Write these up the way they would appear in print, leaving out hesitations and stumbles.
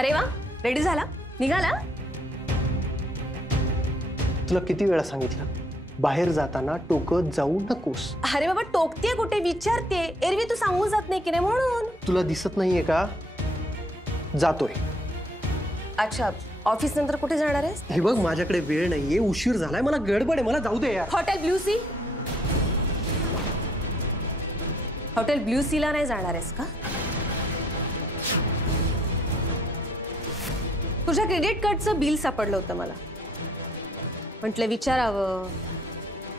अरे वा, रेडी झाला, निघाला? तुला किती वेळा सांगितलं बाहेर जाताना टोकत जाऊ नकोस. अरे बाबा, टोकते कुठे, विचारते. एरवी तू सांगून जात नाही की नाही म्हणून. तुला दिसत नाहीये का? जातोय. अच्छा, ऑफिस नंतर कुठे जाणार आहेस? हे बघ, माझ्याकडे वेळ नाहीये, उशीर झालाय, मला गडबड आहे, मला जाऊ दे यार. Hotel blue sea? Hotel blue सीला नाही जाणार आहेस का? तुझ्या क्रेडिट कार्डचं बिल सापडलं होतं मला. म्हटलं विचारावं,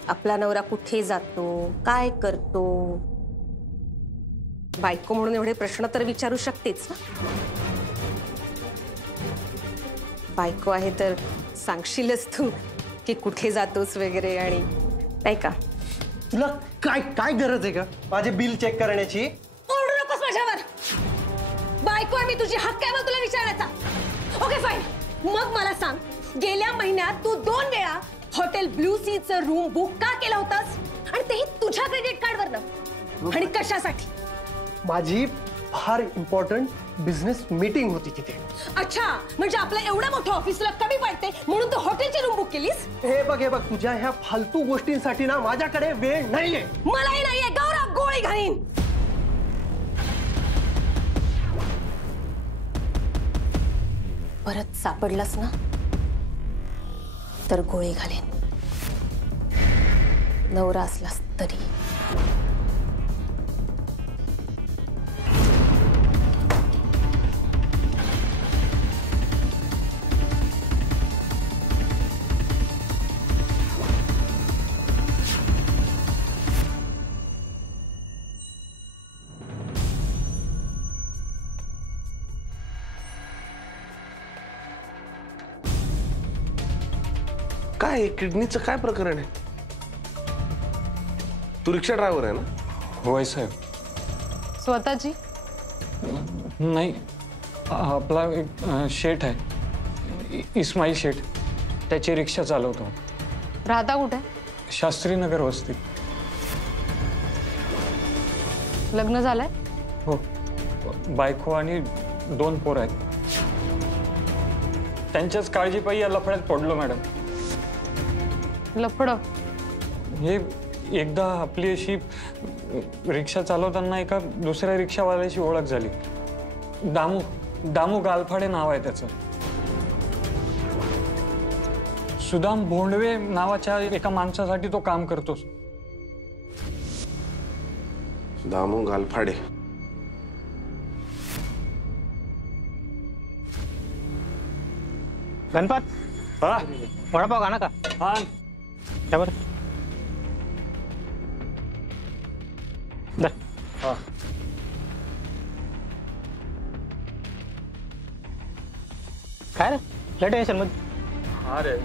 आपला नवरा कुठे जातो, काय करतो. बायको म्हणून एवढे प्रश्न तर विचारू शकतेच ना. बायको आहे तर सांगशीलच तू की कुठे जातोस वगैरे. आणि नाही का, तुला काय काय गरज आहे का माझे बिल चेक करण्याची? ओरडू नकोस माझ्यावर. बायको आहे मी तुझी, हक्क आहे मग तुला विचारायचा. ओके फाईन, मग मला सांग, गेल्या महिन्यात तू 2 वेळा हॉटेल ब्ल्यू सीचं रूम बुक का केलं होतास? आणि तेही तुझ्या क्रेडिट कार्डवरनं. आणि कशासाठी? माझी फार इम्पॉर्टंट बिझनेस मीटिंग होती तिथे. अच्छा, म्हणजे आपलं एवढं मोठं ऑफिसला कमी पडते म्हणून तू हॉटेलची रूम बुक केलीस? हे बघ, तुझ्या ह्या फालतू गोष्टींसाठी ना माझ्याकडे वेळ नाहीये. मलाही नाहीये. गौरव, गोळी घालीन. परत सापडलास ना तर गोळी घालेन, नवरा असलास तरी. काय किडनीचं काय प्रकरण आहे? तू रिक्षा ड्रायव्हर आहे ना? होय साहेब. स्वतःची नाही, आपला एक शेठ आहे, इस्माईल शेठ, त्याची रिक्षा चालवतो. राहता कुठे? शास्त्रीनगर वस्ती. लग्न झालंय? हो, बायको आणि 2 पोर आहेत. त्यांच्याच काळजीपायी या लफड्यात पडलो मॅडम. लफडं? हे एकदा आपली अशी रिक्षा चालवताना एका दुसऱ्या रिक्षावाल्याची ओळख झाली. दामू गालफाडे नाव आहे त्याचं. सुदाम भोंडवे नावाच्या एका माणसासाठी तो काम करतो. दामू गालफाडे? गणपत, हा, वडापाव खाना का? हा. त्यावर हा. काय रे, लय टेन्शन मध्ये? हा रे,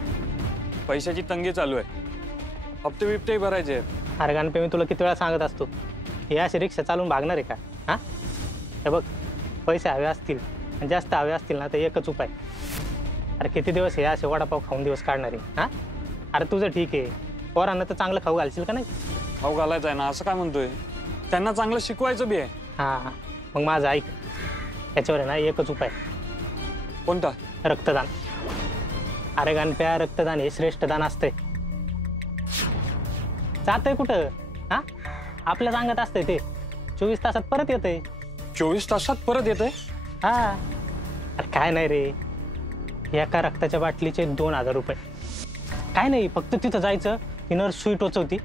पैशाची तंगी चालू आहे, हप्ते बिप्ते भरायचे आहेत. अरे गणपे, मी तुला किती वेळा सांगत असतो, हे अशी रिक्षा चालून भागणार आहे का? हा, हे बघ, पैसे हवे असतील आणि जास्त हवे असतील ना तर एकच उपाय. अरे किती दिवस हे असे वडापाव खाऊन दिवस काढणार आहे? हा, अरे तुझं ठीक आहे, पोरांना तर चांगलं खाऊ घालशील का नाही? खाऊ घालायचं आहे ना, असं काय म्हणतोय? त्यांना चांगलं शिकवायचं बी आहे. हां, मग माझं ऐक, याच्यावर आहे ना एकच उपाय. कोणता? रक्तदान. अरे गणप्या, रक्तदान हे श्रेष्ठ दान असतंय. जातंय कुठं? हा, आपल्या अंगात असतंय ते, 24 तासात परत येतंय. 24 तासात परत येतंय? हा, अरे काय नाही रे, एका रक्ताच्या बाटलीचे 2000 रुपये. काय नाही, फक्त तिथं जायचं, ती नर्स सुई टोचवती,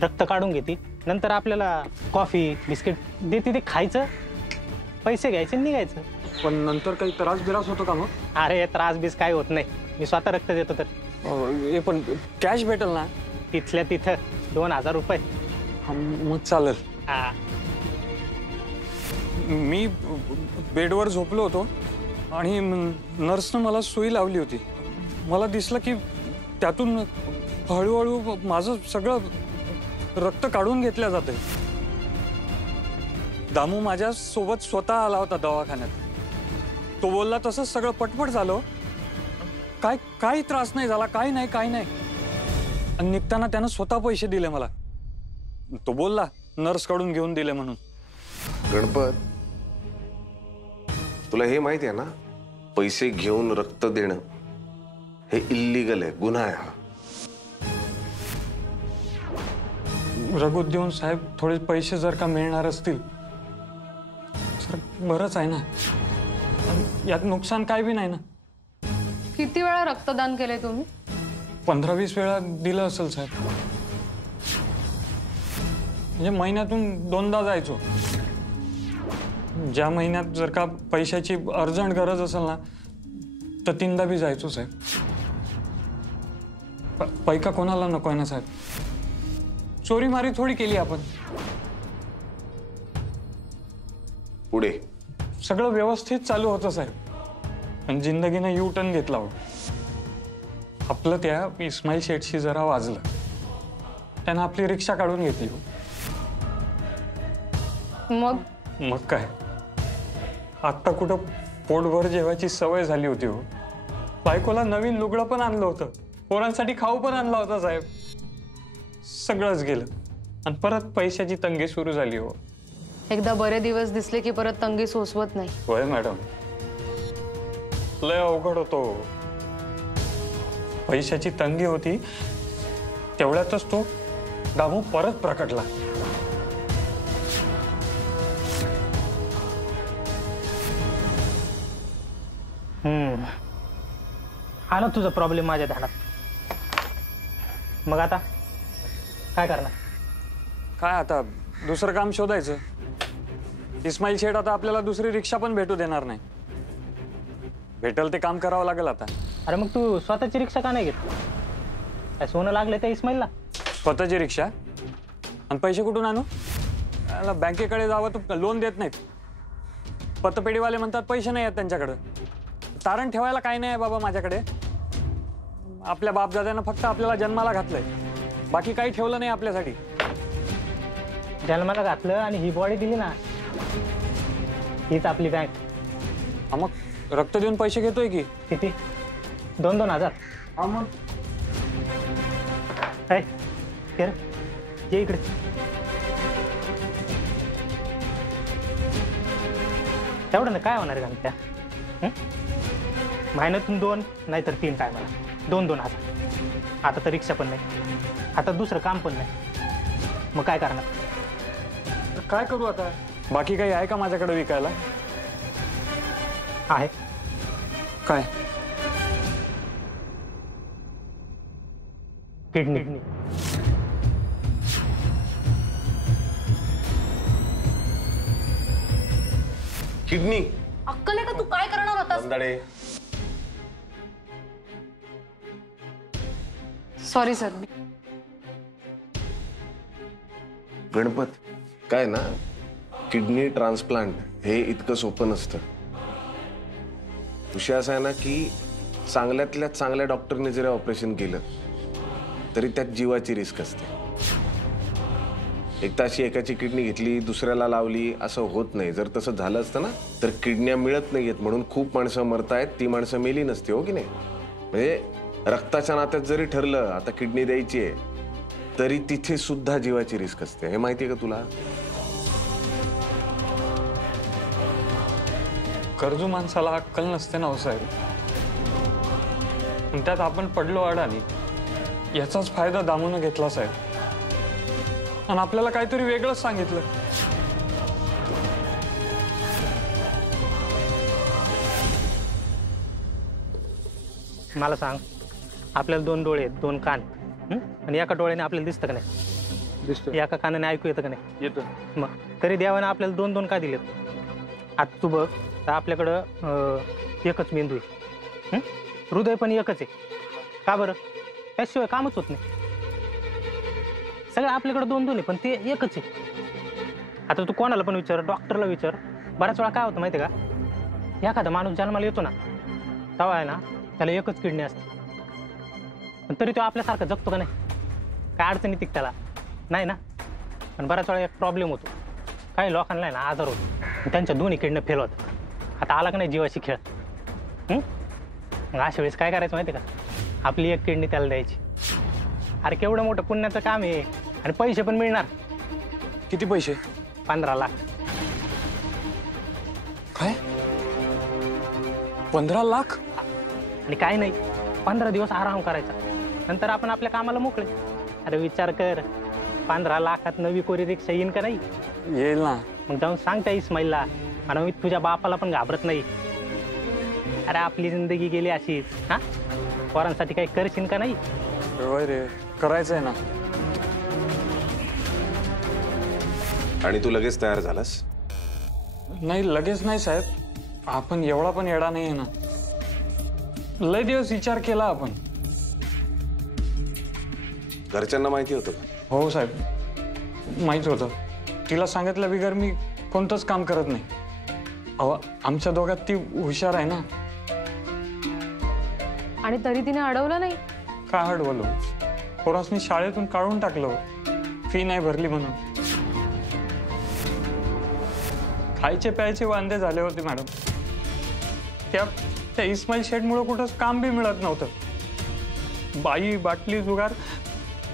रक्त काढून घेते, नंतर आपल्याला कॉफी बिस्किट देते, ते खायचं, पैसे घ्यायचे निघायचं. पण नंतर काही त्रास बिरास होतो का मग? अरे त्रास बीस काय होत नाही, मी स्वतः रक्त देतो तर. हे पण कॅश भेटेल ना? तिथल्या तिथं 2000 रुपये. मग चालेल. हा, मी बेडवर झोपलो होतो आणि नर्सनं मला सुई लावली होती. मला दिसलं की त्यातून हळूहळू माझं सगळं रक्त काढून घेतलं जातंय. दामू माझ्या सोबत स्वतः आला होता दवाखान्यात. तो बोलला तसंच सगळं पटपट झालं. काही त्रास नाही झाला, काही नाही. आणि निघताना त्यानं स्वतः पैसे दिले मला. तो बोलला नर्स कडून घेऊन दिले म्हणून. गणपत, तुला हे माहिती आहे ना, पैसे घेऊन रक्त देणं हे इल्लीगल आहे, गुन्हा आहे हा. रघु देऊन साहेब थोडे पैसे जर का मिळणार असतील तर बरंच आहे ना. आणि यात नुकसान काय बी नाही ना. किती वेळा रक्तदान केले तुम्ही? 15-20 वेळा दिलं असेल साहेब. म्हणजे महिन्यातून 2दा जायचो. ज्या महिन्यात जर का पैशाची अर्जंट गरज असेल ना तर 3दा बी जायचो साहेब. पैका कोणाला नको आहे ना साहेब. चोरी मारी थोडी केली आपण. पुढे सगळं व्यवस्थित चालू होतं साहेब. पण जिंदगीनं यू टर्न घेतला हो. आपलं त्या इस्माईल शेठशी जरा वाजलं. त्यानं आपली रिक्षा काढून घेतली हो. मग काय आत्ता कुठं पोटभर जेवायची सवय झाली होती हो. बायकोला नवीन लुगडं पण आणलं होतं, पोरांसाठी खाऊ पण आणला होता साहेब. सगळंच गेलं आणि परत पैशाची तंगी सुरू झाली हो. एकदा बरे दिवस दिसले की परत तंगी सोसवत नाही. होय मॅडम, लय अवघड होतो. पैशाची तंगी होती तेवढ्यातच तो दामू परत प्रकटला. आला तुझा प्रॉब्लेम माझ्या ध्यानात. मग आता काय करणार? काय आता दुसरं काम शोधायचं. इस्माईल शेठ आता आपल्याला दुसरी रिक्षा पण भेटू देणार नाही. भेटल ते काम करावं लागेल आता. अरे मग तू स्वतःची रिक्षा का नाही घेत? काय सोनं लागलं त्या इस्माईलला? स्वतःची रिक्षा आणि पैसे कुठून आणू? त्याला बँकेकडे जावं तर लोन देत नाहीत. पतपेढीवाले म्हणतात पैसे नाही आहेत त्यांच्याकडे. तारण ठेवायला काही नाही बाबा माझ्याकडे. आपल्या बापदाद्यानं फक्त आपल्याला जन्माला घातलंय, बाकी काही ठेवलं नाही आपल्यासाठी. जन्माला घातलं आणि ही बॉडी दिली ना, हीच आपली बँक. मग रक्त देऊन पैसे घेतोय की किती? 2-2 हजार. मग ये इकडे. तेवढं ना काय होणार आहे त्या? महिन्यातून 2 नाहीतर 3 टायमाला 2-2 हजार. आता तर रिक्षा पण नाही, आता दुसरं काम पण नाही. मग काय करणार? काय करू आता? बाकी काही आहे का माझ्याकडे विकायला? आहे. काय? किडनी. किडनी अक्कल आहे का? तू काय करणार होतास? बंदाडे. Sorry sir. गणपत, काय ना, किडनी ट्रान्सप्लांट हे इतकं सोपं नसतं. विषय असा आहे ना की चांगल्यातल्या चांगल्या डॉक्टरने जरी ऑपरेशन केलं तरी त्यात जीवाची रिस्क असते. एक ताशी एकाची किडनी घेतली दुसऱ्याला लावली असं होत नाही. जर तसं झालं असतं ना तर किडन्या मिळत नाहीयेत म्हणून खूप माणसं मरतायत. ती माणसं मेली नसते, हो की नाही? म्हणजे रक्ताच्या नात्यात जरी ठरलं आता किडनी द्यायची आहे तरी तिथे सुद्धा जीवाची रिस्क असते. हे माहितीये का तुला? गरजू माणसाला अक्कल नसते ना हो साहेब. आणि त्यात आपण पडलो अडाणी. याचाच फायदा दामून घेतला साहेब आणि आपल्याला काहीतरी वेगळंच सांगितलं. मला सांग, आपल्याला 2 डोळे आहेत, 2 कान, आणि एका डोळ्याने आपल्याला दिसतं का नाही? दिसतो. एका कानाने ऐकू येतं का नाही? येतो. मग तरी देवाने आपल्याला 2-2 का दिलेत? आता तू बघ, तर आपल्याकडं एकच मेंदू आहे, हृदय पण एकच आहे. का बरं? त्याशिवाय कामच होत नाही. सगळं आपल्याकडे 2-2 आहे पण ते एकच आहे. आता तू कोणाला पण विचार, डॉक्टरला विचार, बऱ्याच वेळा काय होतं माहिती आहे का? एखादा माणूस जन्माला येतो ना तेव्हा आहे ना त्याला एकच किडनी असते, पण तरी तो आपल्यासारखा जगतो का नाही? काय अडचणी येते त्याला? नाही ना. पण बऱ्याच वेळा एक प्रॉब्लेम होतो, काही लोकांना आहे ना आजार होतो, त्यांच्या 2 किडन्या फेल होतात. आता आला का नाही जीवाशी खेळ? मग अशा वेळेस काय करायचं माहिती आहे का? आपली 1 किडनी त्याला द्यायची. अरे केवढं मोठं पुण्याचं काम आहे आणि पैसे पण मिळणार. किती पैसे? 15 लाख. काय? 15 लाख? आणि काय नाही, 15 दिवस आराम करायचा, नंतर आपण आपल्या कामाला मोकळे. अरे विचार कर, 15 लाखात नवी कोरी रिक्षा येईन का नाही? येईल ना. मग जाऊन सांग त्या इस्माईलला, म्हणा मी तुझ्या बापाला पण घाबरत नाही. अरे आपली जिंदगी गेली अशीच. हा, पोरांसाठी काही करशील का नाही? होय रे, करायचंय ना. आणि तू लगेच तयार झालास? नाही, लगेच नाही साहेब. आपण एवढा पण येडा नाही आहे ना. लय दिवस विचार केला आपण. घरच्यांना माहिती होतं का? हो साहेब, माहीत होतं. तिला सांगितलं बिगर मी कोणतंच काम करत नाही. अहो, आमच्या दोघात ती हुशार आहे ना. आणि तरी तिने अडवलं नाही. काय हडवलो? पोरासनी शाळेतून काढून टाकलं, फी नाही भरली म्हणून. खायचे प्यायचे वांदे झाले होते मॅडम. त्या इस्माईल शेठमुळे कुठंच काम बी मिळत नव्हतं. बाई बाटली जुगार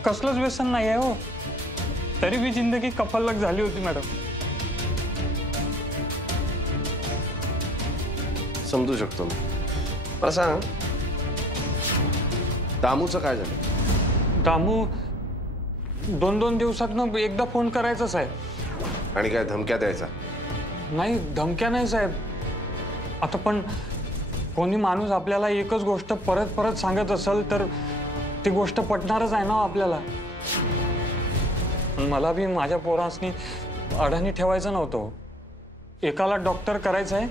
कसलंच व्यसन नाही आहे हो. तरी बी जिंदगी कफल्लक झाली होती मॅडम. समजू शकतो मी. मला सांग, दामूचं काय झालं? दामू 2-2 दिवसातनं एकदा फोन करायचाच आहे. आणि काय धमक्या द्यायचा? नाही, धमक्या नाही साहेब. आता पण कोणी माणूस आपल्याला एकच गोष्ट परत परत सांगत असेल तर ती गोष्ट पटणारच आहे ना आपल्याला. मला बी माझ्या पोरांसनी अडाणी ठेवायचं नव्हतं. एकाला डॉक्टर करायचं आहे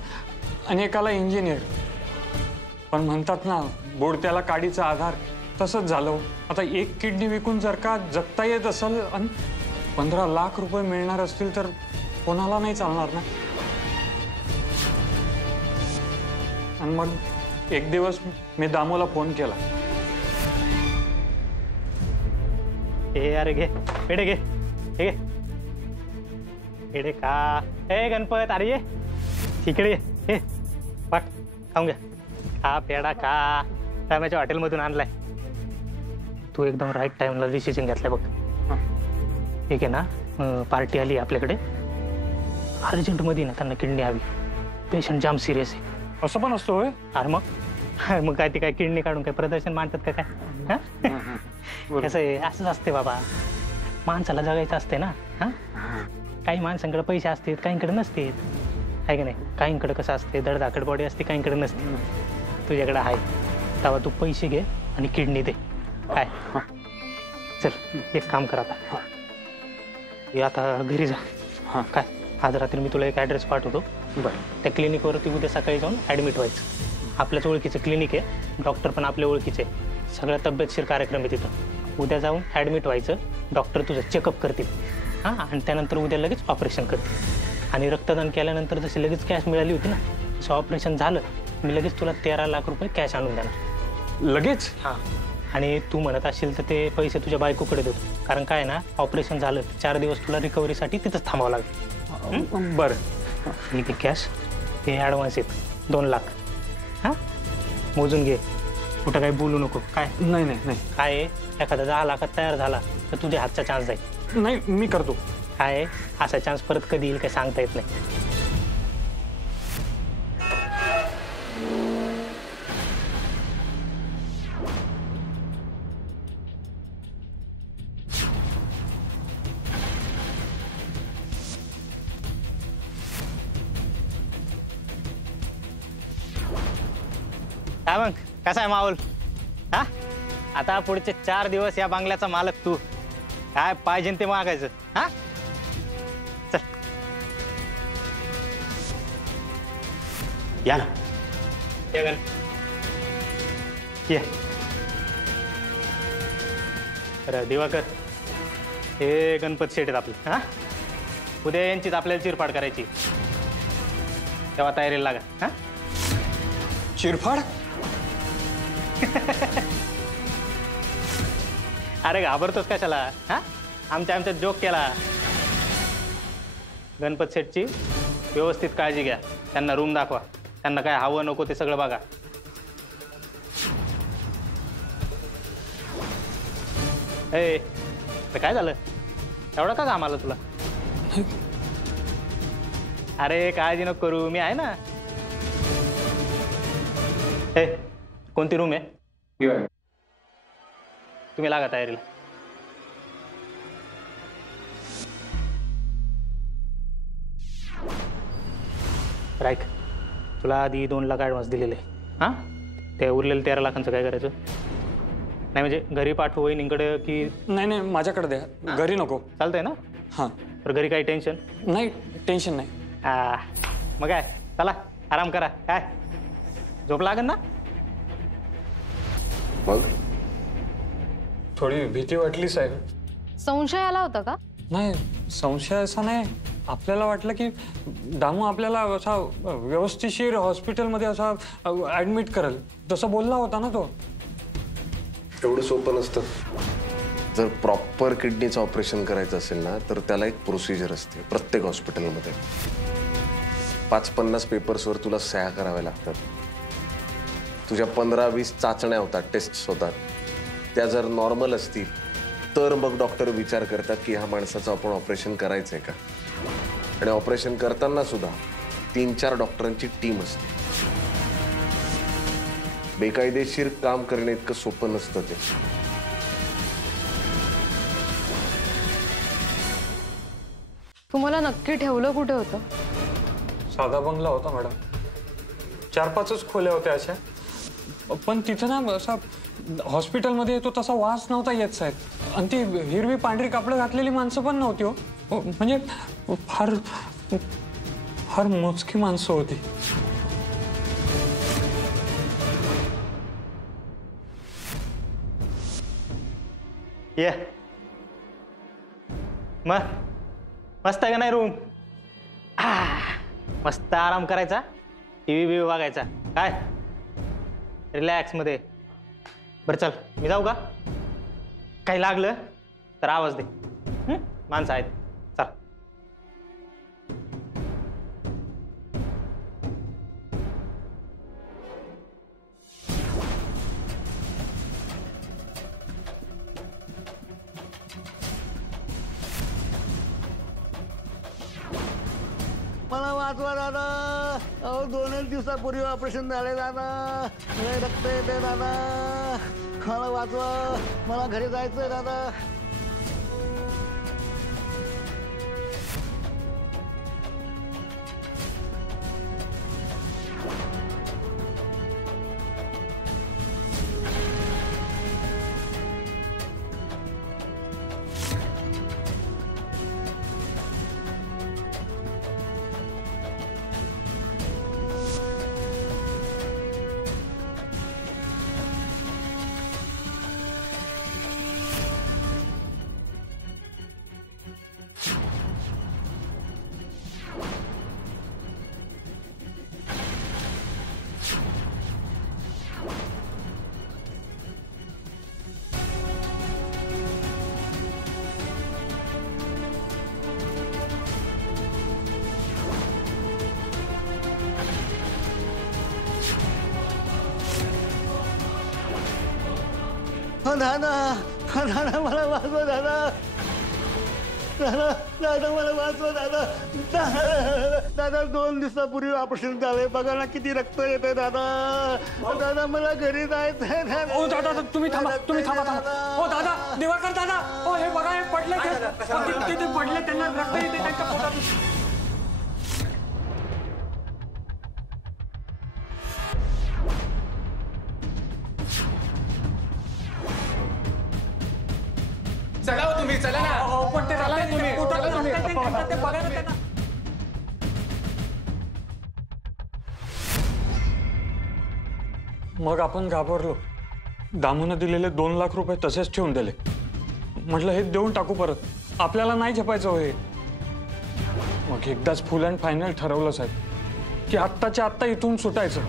आणि एकाला इंजिनियर. पण म्हणतात ना, बोडत्याला काडीचा आधार, तसंच झालं. आता एक किडनी विकून जर का जगता येत असेल आणि 15 लाख रुपये मिळणार असतील तर कोणाला नाही चालणार ना. आणि मग एक दिवस मी दामूला फोन केला. हे अरे घे पेढे, घे हे घे पेढे का. हे गणपत, अरे ये तिकडे ये. हे वाट खाऊन घ्या. हा पेढा का रामाच्या हॉटेलमधून आणलाय. तू एकदम राईट टाइमला डिसिजन घेतलाय बघ. ठीक आहे ना, पार्टी आली आपल्याकडे अर्जंटमध्ये ना, त्यांना किडनी हवी. पेशंट जाम सिरियस आहे. असं पण असतो होय? अरे मग काय ती काय किडनी काढून काय प्रदर्शन मांडतात का काय? कसं आहे, असंच असते बाबा. माणसाला जगायचं असते ना. हा, काही माणसांकडे पैसे असतात, काहींकडे नसते. आहे का नाही? काहींकडे कसं असते, धडधाकड बॉडी असते, काहींकडे नसते. तुझ्याकडे आहे तेव्हा तू पैसे घे आणि किडनी दे. काय चल एक काम कर आता. ये आता घरी जा. हां, काय आज रात्री मी तुला एक ॲड्रेस पाठवतो. बरं. त्या क्लिनिकवरती उद्या सकाळी जाऊन ॲडमिट व्हायचं. आपल्याच ओळखीचं क्लिनिक आहे, डॉक्टर पण आपल्या ओळखीचे. सगळ्या तब्येतशीर कार्यक्रम आहे तिथं. उद्या जाऊन ॲडमिट व्हायचं. डॉक्टर तुझं चेकअप करतील. हां, आणि त्यानंतर उद्या लगेच ऑपरेशन करतील. आणि रक्तदान केल्यानंतर जशी लगेच कॅश मिळाली होती ना, तसं ऑपरेशन झालं मी लगेच तुला 13 लाख रुपये कॅश आणून देणार. लगेच? हां, आणि तू म्हणत असशील तर ते पैसे तुझ्या बायकोकडे देतो. कारण काय ना, ऑपरेशन झालं 4 दिवस तुला रिकव्हरीसाठी तिथंच थांबावं लागेल. बरं. आणि ते कॅश हे ॲडव्हान्स आहेत 2 लाख. हां, मोजून घे, कुठं काही बोलू नको. काय नाही नाही नाही काय आहे, एखादा 10 लाखात तयार झाला तर तुझ्या हातचा चान्स जाईल. नाही, मी करतो. काय आहे, असा चान्स परत कधी येईल काही सांगता येत नाही. काय मग, कसा आहे माहोल? हा, आता पुढचे 4 दिवस या बंगल्याचा मालक तू. काय पाहिजे ते मागायचं. हा, चल या ना. ये दिवाकर, हे गणपत शेठ आहेत आपले. हा, उद्या यांचीच आपल्याला चिरफाड करायची. तेव्हा तयारीला लागा. हा, चिरफाड? अरे घाबरतोस कशाला? हा, आमच्या जोक केला. गणपत शेठची व्यवस्थित काळजी घ्या. त्यांना रूम दाखवा. त्यांना काय हवं नको ते सगळं बघा. ए, काय झालं? एवढं का काम आलं तुला? अरे काळजी नको करू, मी आहे ना. ए कोणती रूम आहे? तुम्ही लागा तयारीला. राईक तुला आधी 2 लाख ॲडव्हान्स दिलेले हां, ते उरलेलं 13 लाखांचं काय करायचं? नाही म्हणजे घरी पाठवू वहिनींकडे की? नाही नाही माझ्याकडे द्या, घरी नको. चालतंय ना? हां. तर घरी काही टेन्शन नाही, टेन्शन नाही. मग काय, चला आराम करा. काय झोप लागेल ना? मग थोडी भीती वाटली साहेब. संशय आला होता का? नाही, संशय असा नाही. आपल्याला वाटलं की दामू आपल्याला असा व्यवस्थिशीर हॉस्पिटलमध्ये असा ॲडमिट करेल, तसं बोलला होता ना तो. एवढं सोपं नसतं. जर प्रॉपर किडनीचं ऑपरेशन करायचं असेल ना तर त्याला एक प्रोसिजर असते प्रत्येक हॉस्पिटलमध्ये. 5-50 पेपर्सवर तुला सह्या कराव्या लागतात. तुझ्या 15-20 चाचण्या होतात, टेस्ट्स होतात. त्या जर नॉर्मल असतील तर मग डॉक्टर विचार करतात की ह्या माणसाचं आपण ऑपरेशन करायचं आहे का. आणि ऑपरेशन करताना सुद्धा 3-4 डॉक्टरांची टीम असते. बेकायदेशीर काम करणे इतकं सोपं नसतं ते. तुम्हाला नक्की ठेवलं कुठे होतं? साधा बंगला होता मॅडम, 4-5च खोल्या होत्या अशा. पण तिथं ना असा हॉस्पिटलमध्ये येतो तसा वास नव्हता येत साहेब. आणि ती हिरवी पांढरी कापडं घातलेली माणसं पण नव्हती हो. म्हणजे फार फार मोजकी माणसं होती. ये मग मस्त आहे का नाही रूम? मस्त आराम करायचा, टीव्ही बिव्ही बघायचा. काय रिलॅक्स मध्ये. बरं चल मी जाऊ का? काही लागलं तर आवाज दे. माणसं आहेत. चल. मला वाचवा दादा. अहो 2 दिवसापूर्वी ऑपरेशन झाले दादा. रक्त येते दादा. मला वाचवा. मला घरी जायचंय दादा. दादा दादा मला वाचवा दादा. दादा दादा मला वाचवा दादा. दादा 2 दिवसापूर्वी ऑपरेशन झालंय. बघा ना किती रक्त येतंय दादा. दादा मला घरी जायचंय दादा. ओ दादा तुम्ही थांबा, तुम्ही थांबा थांबा. ओ दादा, दिवाकर दादा, ओ हे बघा हे पडले ते पडले, त्यांना रक्त येते त्यांच्या पोटातून. चला हो तुम्ही, चला ना. पण ते ते बघा ना त्यांना. मग आपण घाबरलो. दामूनं दिलेले 2 लाख रुपये तसेच ठेवून दिले. म्हटलं हे देऊन टाकू परत, आपल्याला नाही झेपायचं हो हे. मग एकदाच फुल अँड फायनल ठरवलं साहेब की आत्ताच्या आत्ता इथून सुटायचं.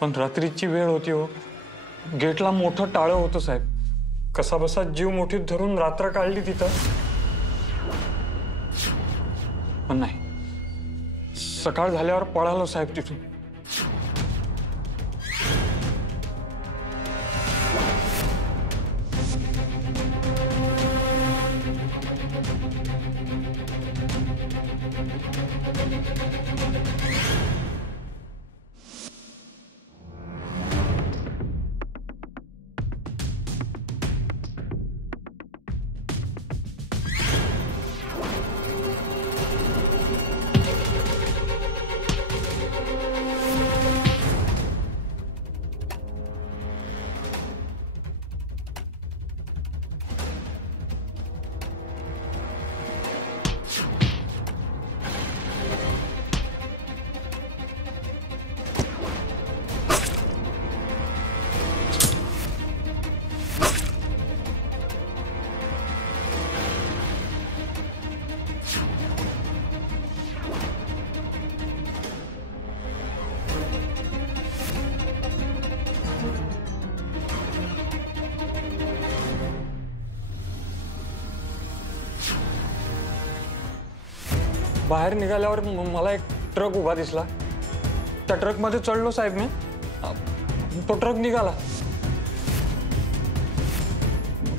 पण रात्रीची वेळ होती हो. गेटला मोठं टाळं होतं साहेब. कसा बसा जीव मोठीत धरून रात्र काढली तिथं. पण नाही, सकाळ झाल्यावर पळालो साहेब तिथून. बाहेर निघाल्यावर मला एक ट्रक उभा दिसला. त्या ट्रकमध्ये चढलो साहेब मी. तो ट्रक निघाला.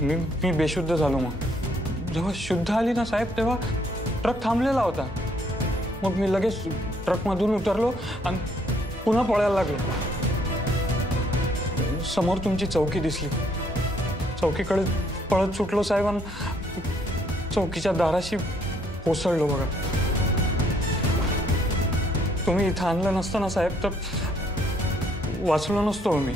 मी बेशुद्ध झालो. मग जेव्हा शुद्ध आली ना साहेब तेव्हा ट्रक थांबलेला होता. मग मी लगेच ट्रकमधून उतरलो आणि पुन्हा पळायला लागलो. समोर तुमची चौकी दिसली. चौकीकडे पळत सुटलो साहेब आणि चौकीच्या दाराशी कोसळलो. बघा, तुम्ही इथं आणलं नसतं ना साहेब तर वाचलो नसतो मी.